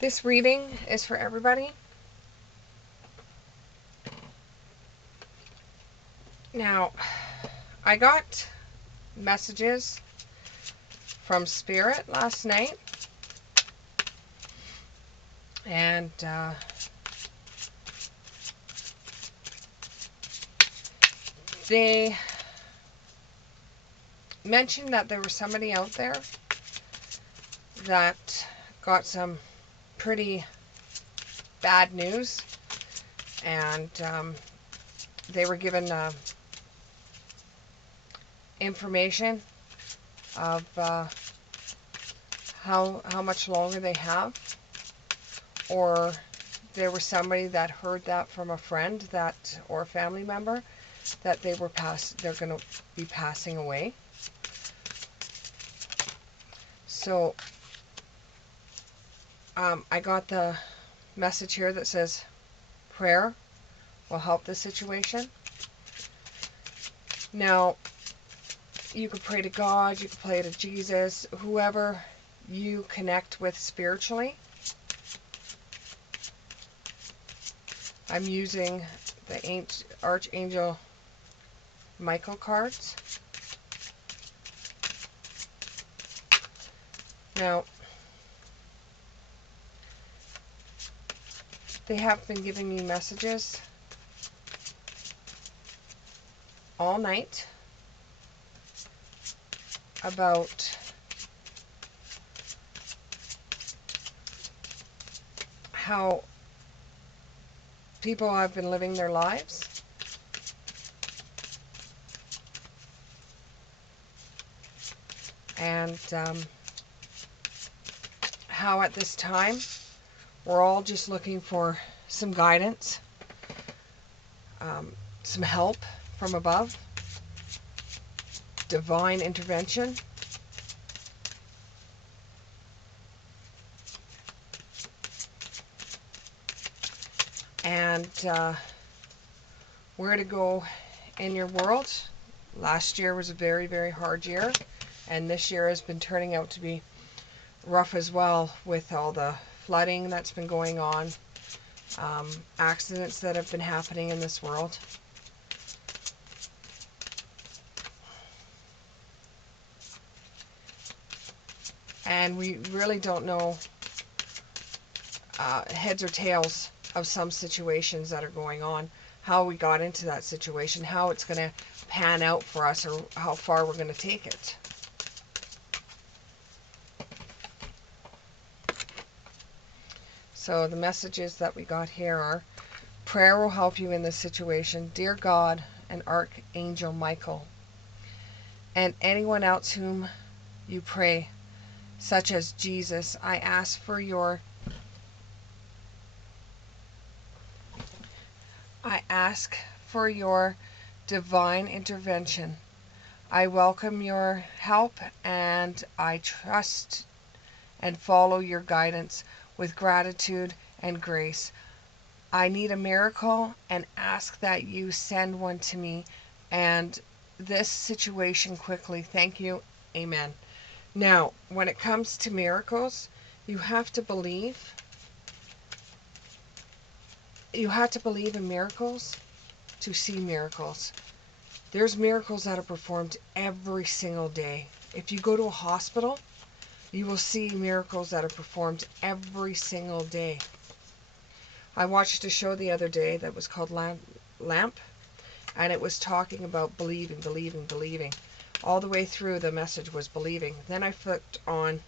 This reading is for everybody. Now, I got messages from Spirit last night, and they mentioned that there was somebody out there that got some pretty bad news, and they were given information of how much longer they have, or there was somebody that heard that from a friend that or a family member that they're going to be passing away. So I got the message here that says prayer will help this situation. Now, you could pray to God, you could pray to Jesus, whoever you connect with spiritually. I'm using the Archangel Michael cards. Now, they have been giving me messages all night about how people have been living their lives, and how at this time we're all just looking for some guidance, some help from above, divine intervention. And where to go in your world. Last year was a very, very hard year, and this year has been turning out to be rough as well, with all the flooding that's been going on, accidents that have been happening in this world. And we really don't know heads or tails of some situations that are going on, how we got into that situation, how it's going to pan out for us, or how far we're going to take it. So the messages that we got here are: prayer will help you in this situation. Dear God and Archangel Michael, and anyone else whom you pray, such as Jesus, I ask for your divine intervention. I welcome your help, and I trust and follow your guidance with gratitude and grace. I need a miracle and ask that you send one to me and this situation quickly. Thank you. Amen. Now, when it comes to miracles, you have to believe. You have to believe in miracles to see miracles. There's miracles that are performed every single day. If you go to a hospital, you will see miracles that are performed every single day. I watched a show the other day that was called Lamp, and it was talking about believing, believing, believing. All the way through, the message was believing. Then I flipped on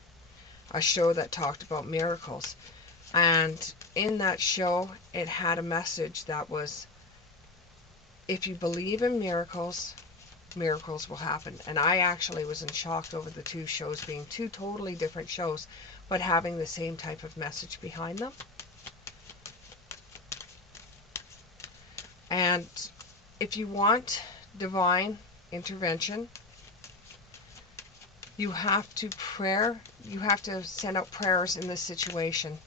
a show that talked about miracles, and in that show, it had a message that was, if you believe in miracles, miracles will happen. And I actually was in shock over the two shows being two totally different shows, but having the same type of message behind them. And if you want divine intervention, you have to send out prayers in this situation.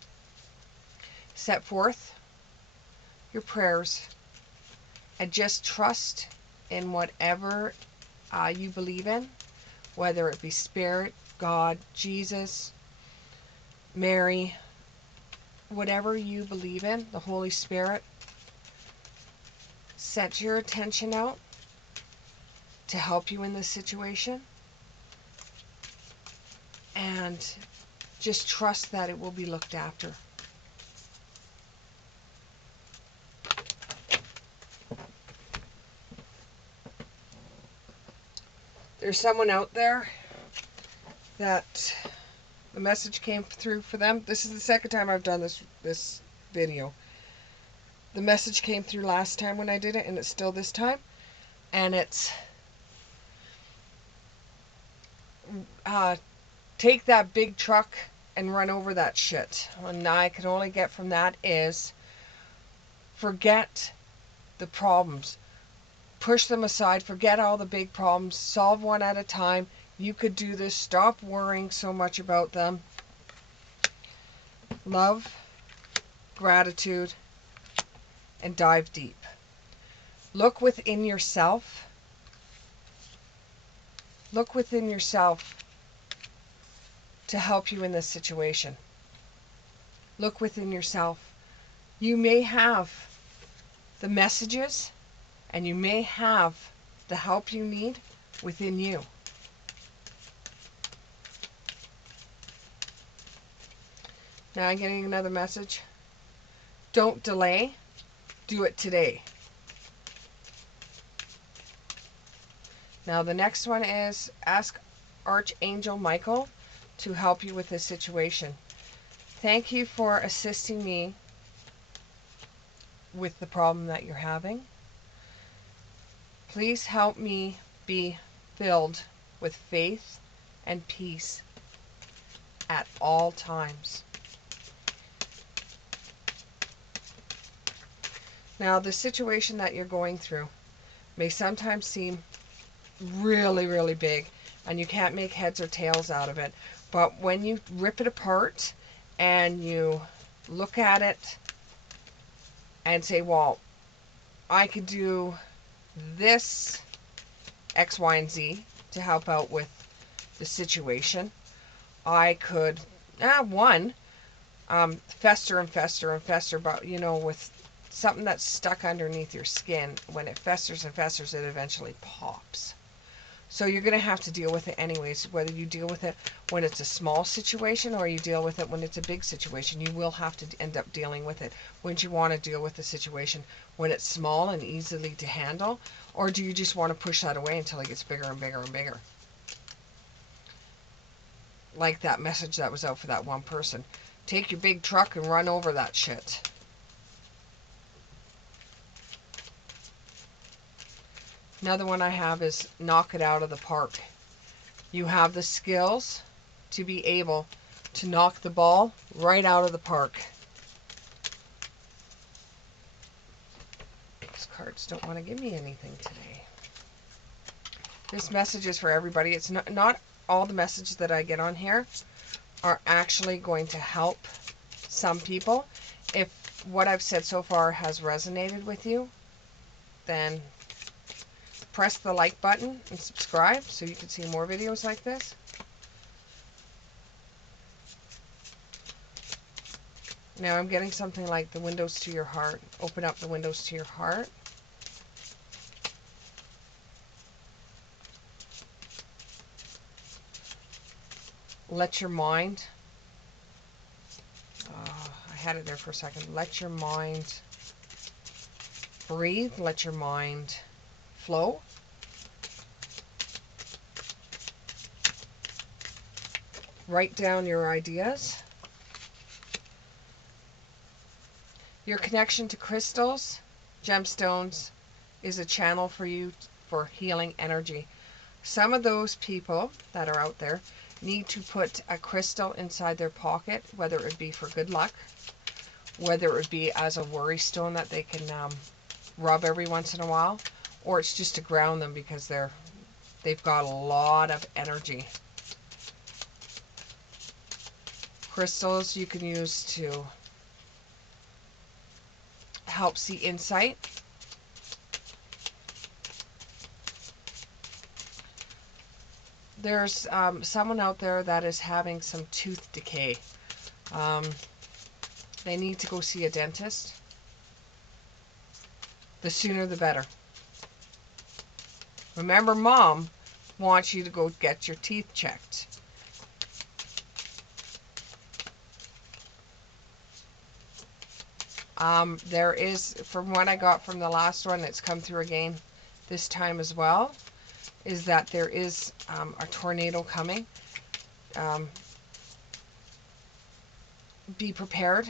Set forth your prayers and just trust in whatever you believe in, whether it be Spirit, God, Jesus, Mary, whatever you believe in, the Holy Spirit, set your attention out to help you in this situation, and just trust that it will be looked after. There's someone out there that the message came through for them. This is the second time I've done this video. The message came through last time when I did it, and it's still this time. And it's take that big truck and run over that shit. And I can only get from that is forget the problems. Push them aside. Forget all the big problems. Solve one at a time. You could do this. Stop worrying so much about them. Love, gratitude, and dive deep. Look within yourself. Look within yourself to help you in this situation. Look within yourself. You may have the messages and you may have the help you need within you. Now I'm getting another message. Don't delay. Do it today. Now the next one is ask Archangel Michael to help you with this situation. Thank you for assisting me with the problem that you're having. Please help me be filled with faith and peace at all times. Now, the situation that you're going through may sometimes seem really, really big, and you can't make heads or tails out of it. But when you rip it apart and you look at it and say, well, I could do this X, Y, and Z to help out with the situation. I could, fester and fester and fester, but, you know, with something that's stuck underneath your skin, when it festers and festers, it eventually pops. So you're going to have to deal with it anyways, whether you deal with it when it's a small situation or you deal with it when it's a big situation. You will have to end up dealing with it. Wouldn't you want to deal with the situation when it's small and easily to handle? Or do you just want to push that away until it gets bigger and bigger and bigger? Like that message that was out for that one person. Take your big truck and run over that shit. Another one I have is knock it out of the park. You have the skills to be able to knock the ball right out of the park. These cards don't want to give me anything today. This message is for everybody. It's not all the messages that I get on here are actually going to help some people. If what I've said so far has resonated with you, then press the like button and subscribe so you can see more videos like this. Now I'm getting something like the windows to your heart. Open up the windows to your heart. Let your mind, I had it there for a second. Let your mind breathe. Let your mind flow. Write down your ideas. Your connection to crystals, gemstones, is a channel for you for healing energy. Some of those people that are out there need to put a crystal inside their pocket, whether it be for good luck, whether it would be as a worry stone that they can rub every once in a while, or it's just to ground them because they've got a lot of energy. Crystals you can use to help see insight. There's someone out there that is having some tooth decay. They need to go see a dentist. The sooner the better. Remember, Mom wants you to go get your teeth checked. There is, from what I got from the last one, it's come through again this time as well, is that there is a tornado coming. Be prepared.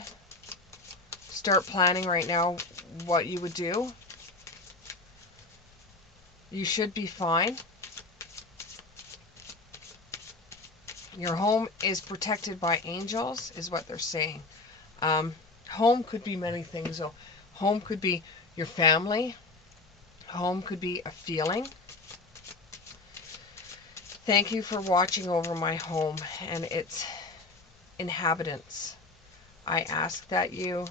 Start planning right now what you would do. You should be fine. Your home is protected by angels, is what they're saying. Home could be many things, though. Home could be your family. Home could be a feeling. Thank you for watching over my home and its inhabitants. I ask you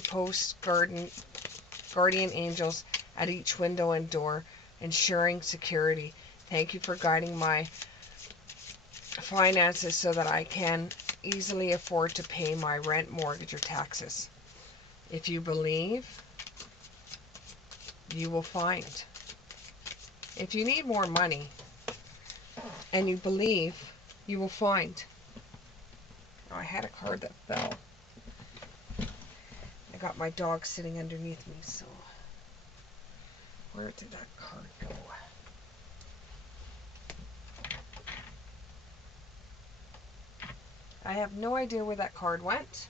post guardian angels at each window and door, ensuring security. Thank you for guiding my finances so that I can easily afford to pay my rent, mortgage, or taxes. If you believe, you will find. If you need more money and you believe, you will find. Oh, I had a card that fell. I got my dog sitting underneath me, so where did that card go? I have no idea where that card went.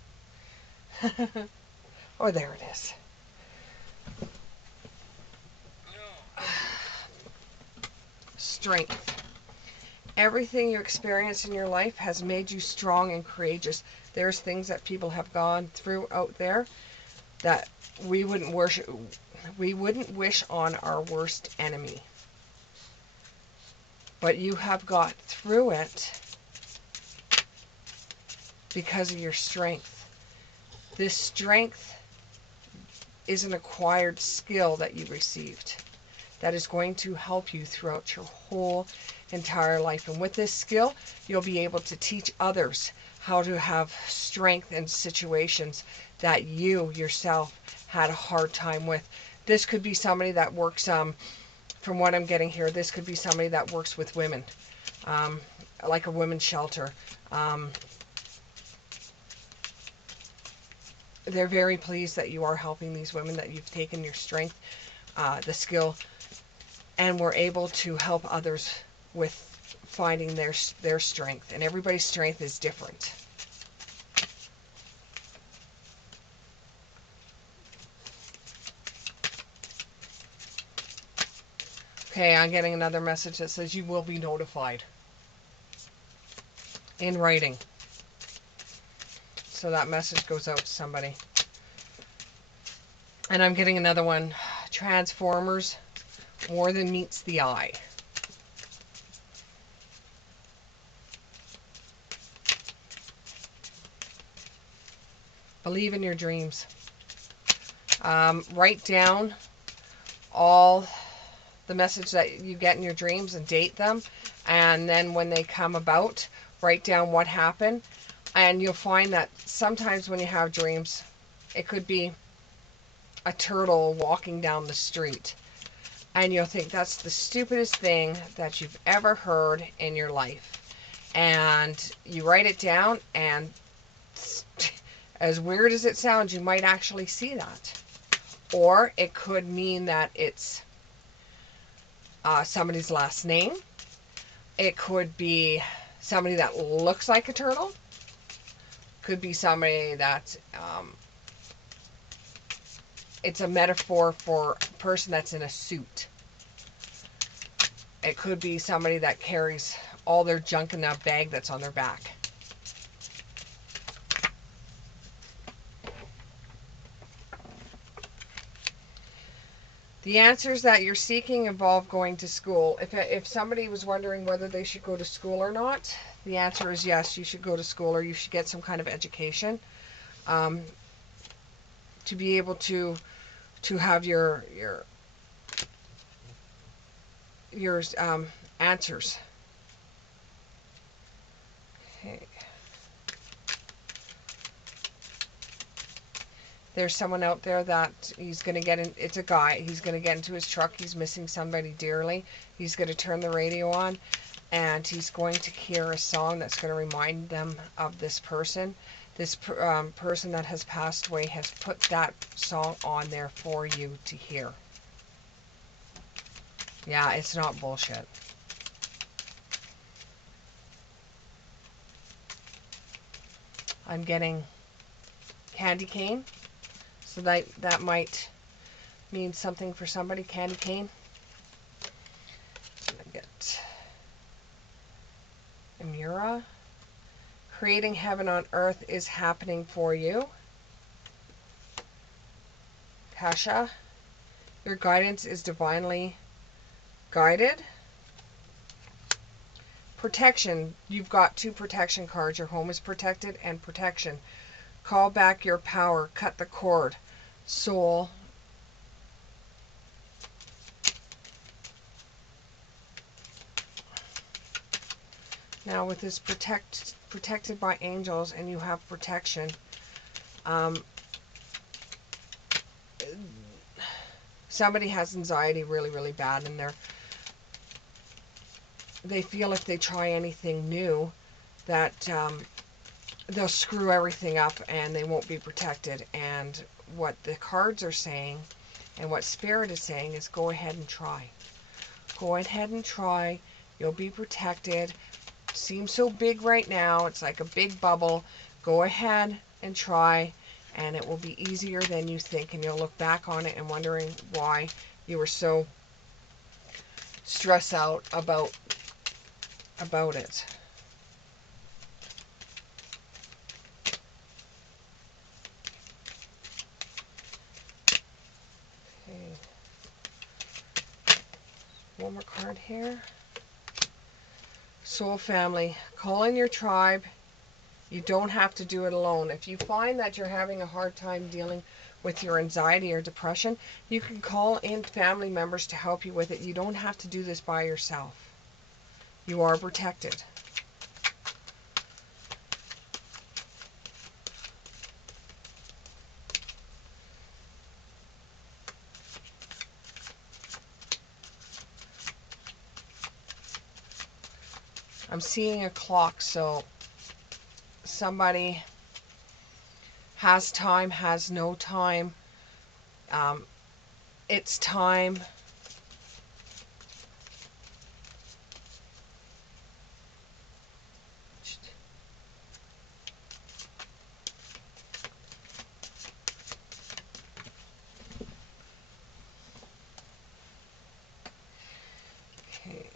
Oh, there it is. Strength. Everything you experience in your life has made you strong and courageous. There's things that people have gone through out there that we wouldn't wish on our worst enemy. But you have got through it because of your strength. This strength is an acquired skill that you received that is going to help you throughout your whole entire life. And with this skill, you'll be able to teach others how to have strength in situations that you yourself had a hard time with. This could be somebody that works, from what I'm getting here, this could be somebody that works with women, like a women's shelter. They're very pleased that you are helping these women, that you've taken your strength, the skill, and we're able to help others with finding their strength. And everybody's strength is different. Okay, I'm getting another message that says you will be notified in writing. So that message goes out to somebody. And I'm getting another one. Transformers, more than meets the eye. Believe in your dreams. Write down all the message that you get in your dreams and date them. And then when they come about, write down what happened. And you'll find that sometimes when you have dreams, it could be a turtle walking down the street. And you'll think that's the stupidest thing that you've ever heard in your life. And you write it down, and as weird as it sounds, you might actually see that. Or it could mean that it's somebody's last name. It could be somebody that looks like a turtle. Could be somebody that it's a metaphor for a person that's in a suit. It could be somebody that carries all their junk in a bag that's on their back. The answers that you're seeking involve going to school. If somebody was wondering whether they should go to school or not, the answer is yes, you should go to school, or you should get some kind of education to be able to have your answers. Okay. There's someone out there that he's going to get in. It's a guy. He's going to get into his truck. He's missing somebody dearly. He's going to turn the radio on, and he's going to hear a song that's going to remind them of this person. This person that has passed away has put that song on there for you to hear. Yeah, it's not bullshit. I'm getting candy cane. So that might mean something for somebody. Candy cane. I'm going to get Amira. Creating heaven on earth is happening for you. Kasha. Your guidance is divinely guided. Protection. You've got 2 protection cards. Your home is protected and protection. Call back your power. Cut the cord. Soul. Now with this protected by angels, and you have protection, somebody has anxiety really, really bad, and they feel if they try anything new that they'll screw everything up and they won't be protected. And what the cards are saying and what Spirit is saying is go ahead and try. Go ahead and try. You'll be protected. Seems so big right now. It's like a big bubble. Go ahead and try, and it will be easier than you think, and you'll look back on it and wondering why you were so stressed out about it. Okay. One more card here. Soul family. Call in your tribe. You don't have to do it alone. If you find that you're having a hard time dealing with your anxiety or depression, you can call in family members to help you with it. You don't have to do this by yourself. You are protected. I'm seeing a clock, so somebody has time, has no time. It's time. Okay.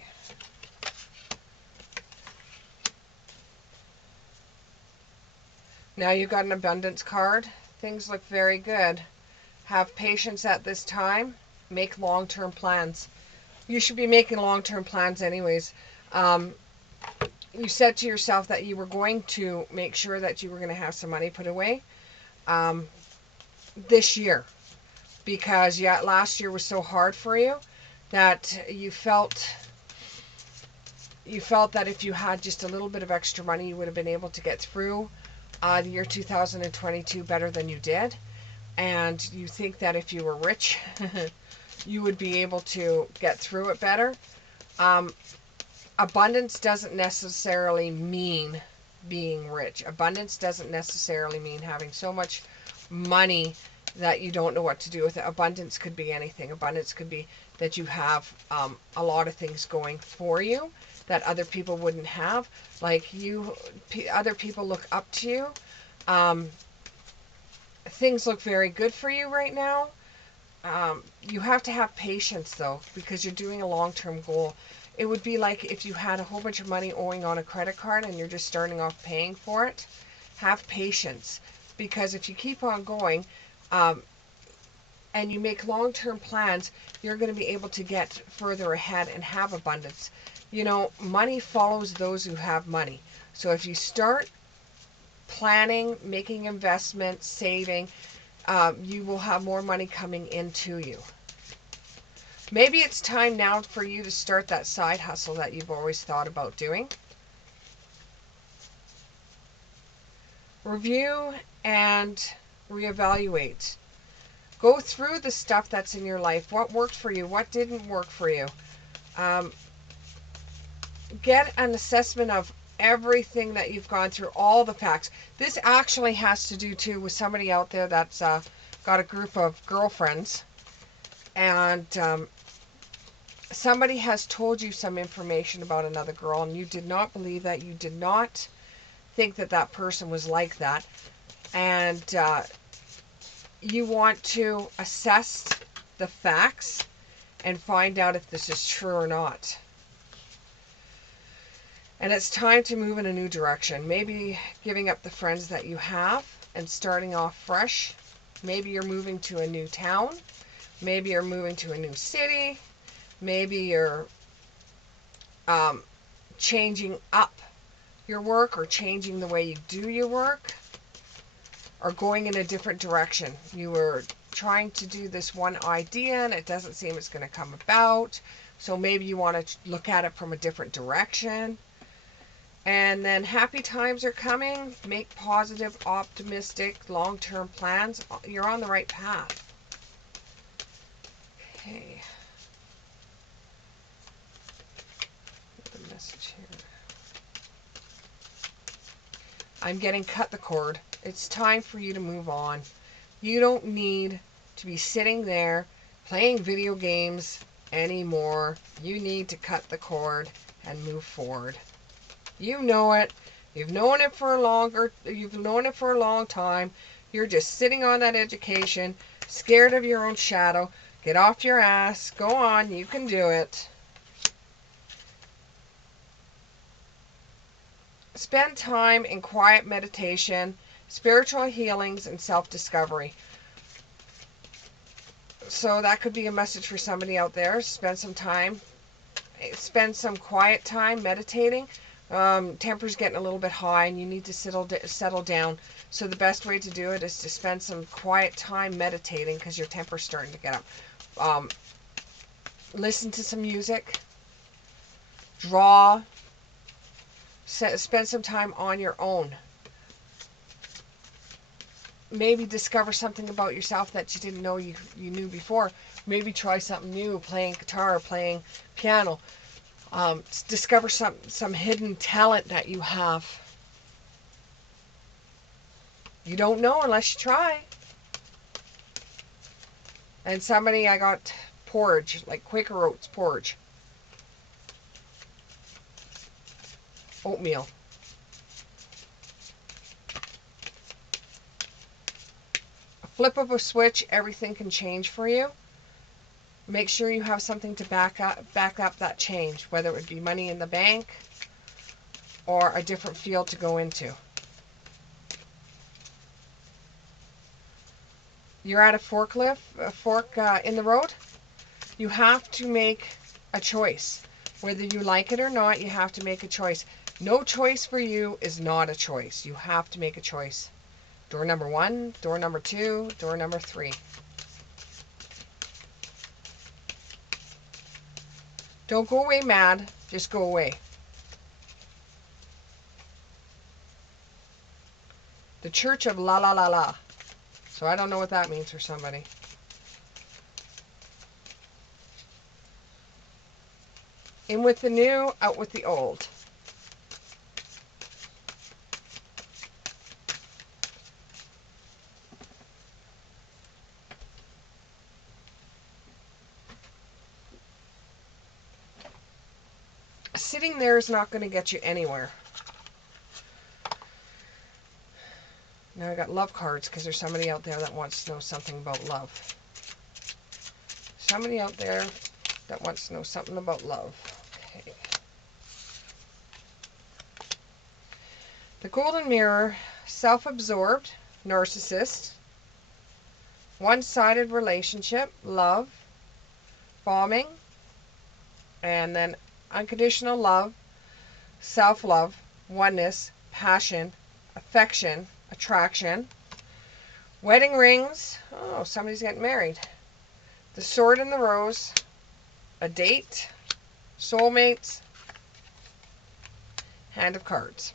Now you've got an abundance card. Things look very good. Have patience at this time. Make long-term plans. You should be making long-term plans anyways. You said to yourself that you were going to make sure that you were going to have some money put away this year, because last year was so hard for you that you felt that if you had just a little bit of extra money, you would have been able to get through the year 2022 better than you did. And you think that if you were rich, you would be able to get through it better. Abundance doesn't necessarily mean being rich. Abundance doesn't necessarily mean having so much money that you don't know what to do with it. Abundance could be anything. Abundance could be that you have a lot of things going for you that other people wouldn't have. Like other people look up to you. Things look very good for you right now. You have to have patience though, because you're doing a long-term goal. It would be like if you had a whole bunch of money owing on a credit card and you're just starting off paying for it. Have patience, because if you keep on going and you make long-term plans, you're going to be able to get further ahead and have abundance. You know, money follows those who have money. So if you start planning, making investments, saving, you will have more money coming into you. Maybe it's time now for you to start that side hustle that you've always thought about doing. Review and reevaluate. Go through the stuff that's in your life. What worked for you? What didn't work for you? Get an assessment of everything that you've gone through, all the facts. This actually has to do too with somebody out there that's got a group of girlfriends, and somebody has told you some information about another girl and you did not believe that, you did not think that that person was like that, and you want to assess the facts and find out if this is true or not. And it's time to move in a new direction. Maybe giving up the friends that you have and starting off fresh. Maybe you're moving to a new town. Maybe you're moving to a new city. Maybe you're changing up your work or changing the way you do your work, or going in a different direction. You were trying to do this one idea and it doesn't seem it's going to come about. So maybe you want to look at it from a different direction. And then happy times are coming. Make positive, optimistic, long-term plans. You're on the right path. Okay. The message here. I'm getting cut the cord. It's time for you to move on. You don't need to be sitting there playing video games anymore. You need to cut the cord and move forward. You know it. You've known it for a long time. You're just sitting on that education, scared of your own shadow. Get off your ass. Go on. You can do it. Spend time in quiet meditation, spiritual healings, and self-discovery. So that could be a message for somebody out there. Spend some quiet time meditating. Temper's getting a little bit high and you need to settle down. So the best way to do it is to spend some quiet time meditating because your temper's starting to get up. Listen to some music. Draw. Spend some time on your own. Maybe discover something about yourself that you didn't know you knew before. Maybe try something new, playing guitar, playing piano. Discover some hidden talent that you have. You don't know unless you try. And I got porridge, like Quaker Oats porridge. Oatmeal. A flip of a switch, everything can change for you. Make sure you have something to back up that change, whether it would be money in the bank or a different field to go into. You're at a fork in the road. You have to make a choice. Whether you like it or not, you have to make a choice. No choice for you is not a choice. You have to make a choice. Door number 1, door number 2, door number 3. Don't go away mad, just go away. The Church of La La La La. So I don't know what that means for somebody. In with the new, out with the old. Sitting there is not going to get you anywhere. Now I got love cards because there's somebody out there that wants to know something about love. Somebody out there that wants to know something about love. Okay. The Golden Mirror, self-absorbed, narcissist, one-sided relationship, love, bombing, and then unconditional love, self-love, oneness, passion, affection, attraction, wedding rings. Oh, somebody's getting married. The Sword and the Rose, a date, soulmates, Hand of Cards.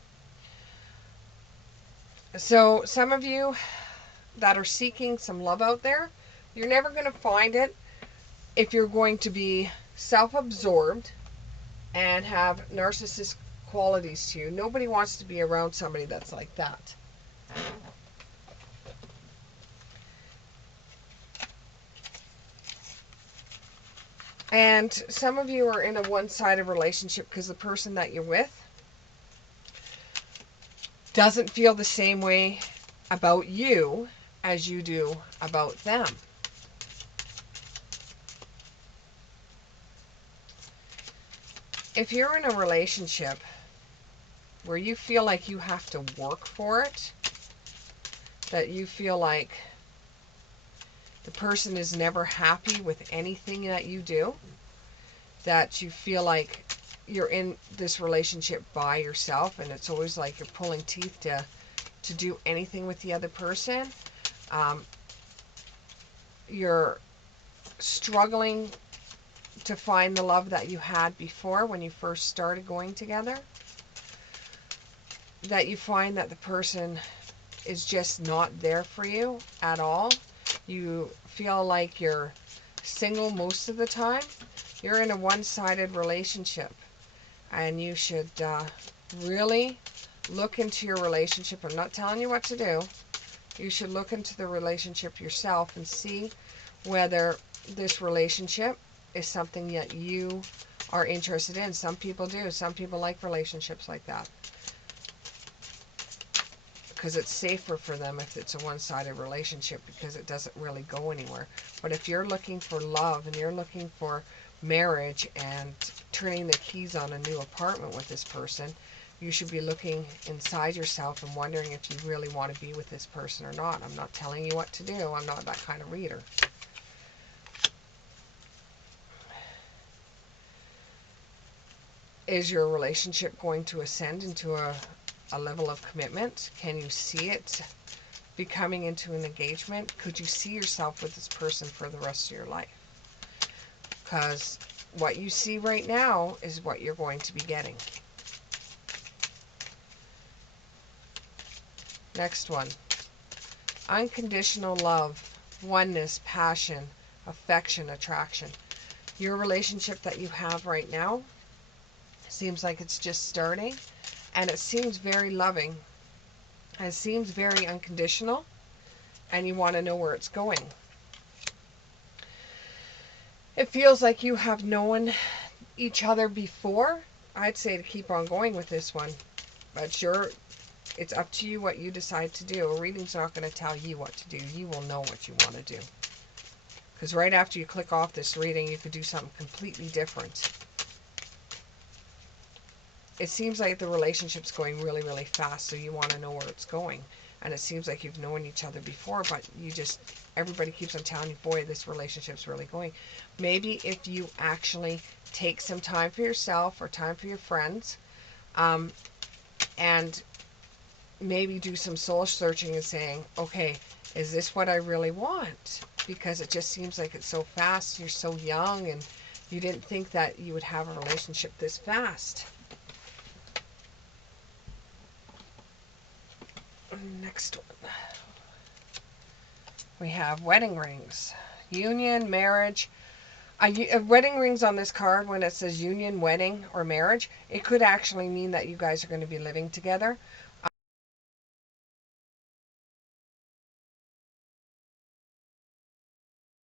So some of you that are seeking some love out there, you're never going to find it if you're going to be self-absorbed and have narcissistic qualities to you. Nobody wants to be around somebody that's like that. And some of you are in a one-sided relationship because the person that you're with doesn't feel the same way about you as you do about them. If you're in a relationship where you feel like you have to work for it, that you feel like the person is never happy with anything that you do, that you feel like you're in this relationship by yourself and it's always like you're pulling teeth to do anything with the other person, you're struggling to find the love that you had before when you first started going together, that you find that the person is just not there for you at all, you feel like you're single most of the time, you're in a one-sided relationship. And you should really look into your relationship. I'm not telling you what to do. You should look into the relationship yourself and see whether this relationship is something that you are interested in. Some people do. Some people like relationships like that, because it's safer for them if it's a one-sided relationship, because it doesn't really go anywhere. But if you're looking for love and you're looking for marriage and turning the keys on a new apartment with this person, you should be looking inside yourself and wondering if you really want to be with this person or not. I'm not telling you what to do. I'm not that kind of reader. Is your relationship going to ascend into a level of commitment? Can you see it becoming into an engagement? Could you see yourself with this person for the rest of your life? Because what you see right now is what you're going to be getting. Next one. Unconditional love, oneness, passion, affection, attraction. Your relationship that you have right now seems like it's just starting, and it seems very loving. It seems very unconditional, and you want to know where it's going. It feels like you have known each other before. I'd say to keep on going with this one, but it's up to you what you decide to do. A reading's not going to tell you what to do. You will know what you want to do. Because right after you click off this reading, you could do something completely different. It seems like the relationship's going really, really fast, so you want to know where it's going. And it seems like you've known each other before, but everybody keeps on telling you, boy, this relationship's really going. Maybe if you actually take some time for yourself or time for your friends, and maybe do some soul searching and saying, okay, is this what I really want? Because it just seems like it's so fast. You're so young, and you didn't think that you would have a relationship this fast. Next one. We have wedding rings. Union, marriage. Wedding rings on this card, when it says union, wedding, or marriage, it could actually mean that you guys are going to be living together.